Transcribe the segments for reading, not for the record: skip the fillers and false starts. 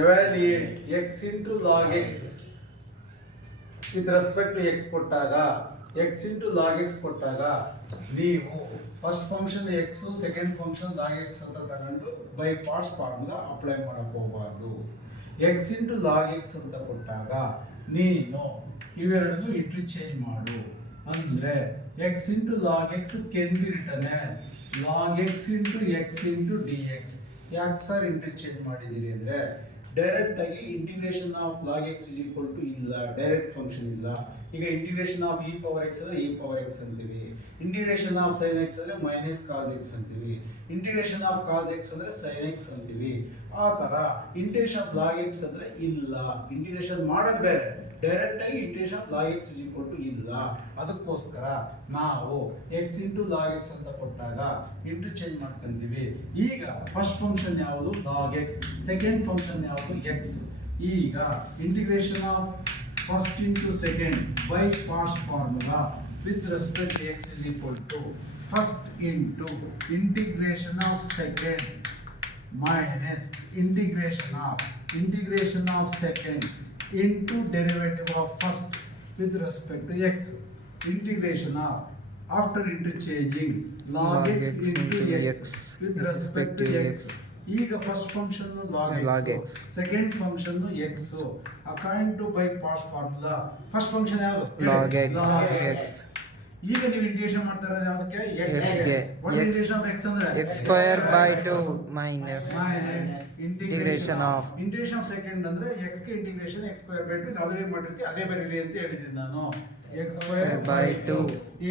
evaluate x into log x with respect to x ಕೊಟ್ಟಾಗ x into log x ಕೊಟ್ಟಾಗ ನೀವು first function x second function log x ಅಂತ ತಗೊಂಡು by parts formula apply ಮಾಡಕ್ಕೆ ಹೋಗಬಾರ್ದು. x into log x ಅಂತ ಕೊಟ್ಟಾಗ ನೀನು ಇವೆರಡನ್ನು ಇಂಟರ್ಚೇಂಜ್ ಮಾಡು. ಅಂದ್ರೆ x into log x can be written as log x into dx. ಯಾಕೆ ಸರ್ ಇಂಟರ್ಚೇಂಜ್ ಮಾಡಿದ್ದೀರಿ ಅಂದರೆ ಡೈರೆಕ್ಟ್ ಆಗಿ integration of log x is equal to ಇಲ್ಲ, ಡೈರೆಕ್ಟ್ ಫಂಕ್ಷನ್ ಇಲ್ಲ. ಈಗ integration of e power x ಅಂದರೆ ಇ ಪವರ್ ಎಕ್ಸ್ ಅಂತೀವಿ, integration of sine x ಅಂದರೆ ಮೈನಸ್ ಕಾಸ್ ಎಕ್ಸ್ ಅಂತೀವಿ, ಇಂಟಿಗ್ರೇಷನ್ ಆಫ್ ಕಾಸ್ ಎಕ್ಸ್ ಅಂದರೆ ಸೈನ್ ಎಕ್ಸ್ ಅಂತೀವಿ. ಆ ಥರ ಇಂಟಿಗ್ರೇಷನ್ ಆಫ್ ಲಾಗ್ ಎಕ್ಸ್ ಅಂದರೆ ಇಲ್ಲ, ಇಂಟಿಗ್ರೇಷನ್ ಮಾಡೋದು ಬೇರೆ, ಡೈರೆಕ್ಟ್ ಆಗಿ integration of log x is equal to ಇಲ್ಲ. ಅದಕ್ಕೋಸ್ಕರ ನಾವು ಎಕ್ಸ್ ಇಂಟು ಲಾಗ್ ಎಕ್ಸ್ ಅಂತ ಕೊಟ್ಟಾಗ ಇಂಟರ್ಚೇಂಜ್ ಮಾಡ್ಕೊಂತೀವಿ. ಈಗ ಫಸ್ಟ್ ಫಂಕ್ಷನ್ ಯಾವುದು ಲಾಗ್ ಎಕ್ಸ್, ಸೆಕೆಂಡ್ ಫಂಕ್ಷನ್ ಯಾವುದು ಎಕ್ಸ್. ಈಗ integration of first into second by parts formula with respect x is equal to first into integration of second minus integration of second into derivative of first with respect to x. Integration of after interchanging log x into x with respect to x. ಈಗ first function log x, second function x. According to by parts formula first function ಯಾವುದು log x. ಈಗ ನೀವು integration ಮಾಡ್ತಾ ಇರೋದು ಯಾವುದಕ್ಕೆ x ಗೆ. What integration of x ಅಂದ್ರೆ x square by 2 minus integration of second ಅಂದ್ರೆ x ಗೆ integration x square by 2 already ಮಾಡಿರ್ತೀವಿ, ಅದೇ ಬರೀರಿ ಅಂತ ಹೇಳಿದ್ದೀನಿ ನಾನು. x square by 2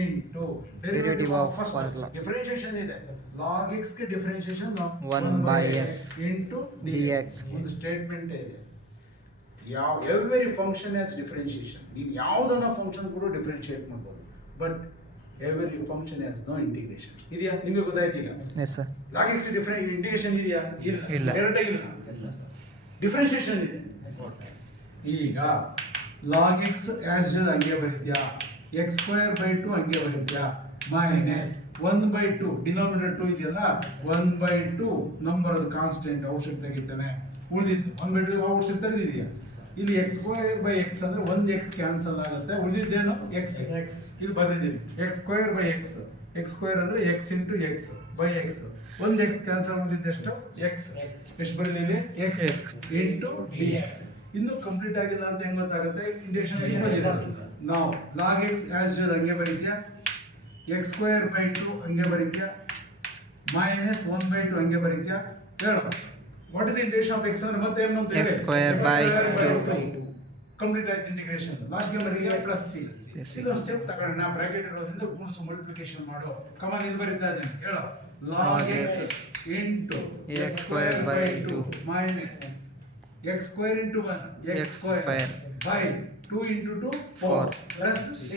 into derivative of first differentiation ಇದೆ. log x ಗೆ differentiation 1 by x into dx. ಒಂದು ಸ್ಟೇಟ್ಮೆಂಟ್ ಇದೆ, ಎವ್ರಿ ಫಂಕ್ಷನ್ ಹ್ಯಾಸ್ ಡಿಫರೆನ್ಷಿಯೇಷನ್. ನೀವು ಯಾವುದನ್ನ ಫಂಕ್ಷನ್ ಕೂಡ ಡಿಫರೆನ್ಷಿಯೇಟ್ ಮಾಡ್ಬೋದು, but every function has no integration. ಇದೆಯಾ ನಿಮಗೆ ಗೊತ್ತಾಯ್ತು ಈಗ? Yes sir. log x different integration ಇದೆಯಾ? ಇಲ್ಲ, ಡೈರೆಕ್ಟ್ ಆಗಿ ಇಲ್ಲ, ಡಿಫರೆನ್ಷಿಯೇಷನ್ ಇದೆ. ಈಗ log x ಆಸ್ ಯೂಶುವಲ್ ಹಂಗೆ ಬರೀತೀಯಾ, x ಸ್ಕ್ವೇರ್ ಬೈ 2 ಹಂಗೆ ಬರೀತೀಯಾ, ಮೈನಸ್ 1 ಬೈ 2 ಡಿನಾಮಿನೇಟರ್ 2 ಇದೆಯಲ್ಲ, 1 ಬೈ 2 ನಂಬರ್ ಅದು ಕಾನ್ಸ್ಟೆಂಟ್ ಔಟ್ಸೈಡ್ ತೆಗಿತಾನೆ, ಉಳಿದಿದ್ದು 1 ಬೈ 2 ಔಟ್ಸೈಡ್ ತೆಗೆದಿದೆಯಾ. ಇಲ್ಲಿ x ಸ್ಕ್ವೇರ್ ಬೈ x ಅಂದ್ರೆ ಒಂದು x ಕ್ಯಾನ್ಸಲ್ ಆಗುತ್ತೆ, ಉಳಿದಿದ್ದೇನು x. ಇಲ್ಲಿ ಬರ್ದಿದ್ದೀನಿ x square by x, x square ಅಂದ್ರೆ x into x by x, ಒಂದು x ಕ್ಯಾನ್ಸಲ್ ಉಳಿದಿದ್ದೆಷ್ಟು x. ಎಷ್ಟು ಬರೀಲಿ x ಇಂಟು dx. ಇನ್ನು ಕಂಪ್ಲೀಟ್ ಆಗಿಲ್ಲ ಅಂತ ಹೆಂಗ್ ಗೊತ್ತಾಗುತ್ತೆ? ಇಂಟಿಗ್ರೇಷನ್ ಸಿಂಪಲ್ ಇದೆ. ನಾವು log x ಆಸ್ ಯೂಶುವಲ್ ಹಂಗೆ ಬರೀತೀಯಾ, x ಸ್ಕ್ವೇರ್ ಬೈ 2 ಹಂಗೆ ಬರೀತೀಯಾ, ಮೈನಸ್ 1 ಬೈ 2 ಹಂಗೆ ಬರೀತೀಯಾ. ಹೇಳು what is integration of x ಅಂದ್ರೆ ಮತ್ತೆ ಏನು ಅಂತ ಹೇಳಿ x ಸ್ಕ್ವೇರ್ ಬೈ 2 ಕಂಪ್ಲೀಟ್ ಆಯ್ತು ಇಂಟಿಗ್ರೇಷನ್. ಲಾಸ್ಟ್ ಗೆ ಬರೀತೀಯಾ ಪ್ಲಸ್ c. ಇದು ಸ್ಟೆಪ್ ತಗೊಳ್ಳೋಣ, ಬ್ರಾಕೆಟ್ ಇರೋದ್ರಿಂದ ಗುಣಿಸು ಮಲ್ಟಿಪ್ಲಿಕೇಶನ್ ಮಾಡು. ಕಮಾನ್ ಇಲ್ಲಿ ಬರೀತಾ ಇದ್ದೀನಿ, ಹೇಳು log x into x square by 2 minus x square into 1 x square by 2 into 2 4 plus c.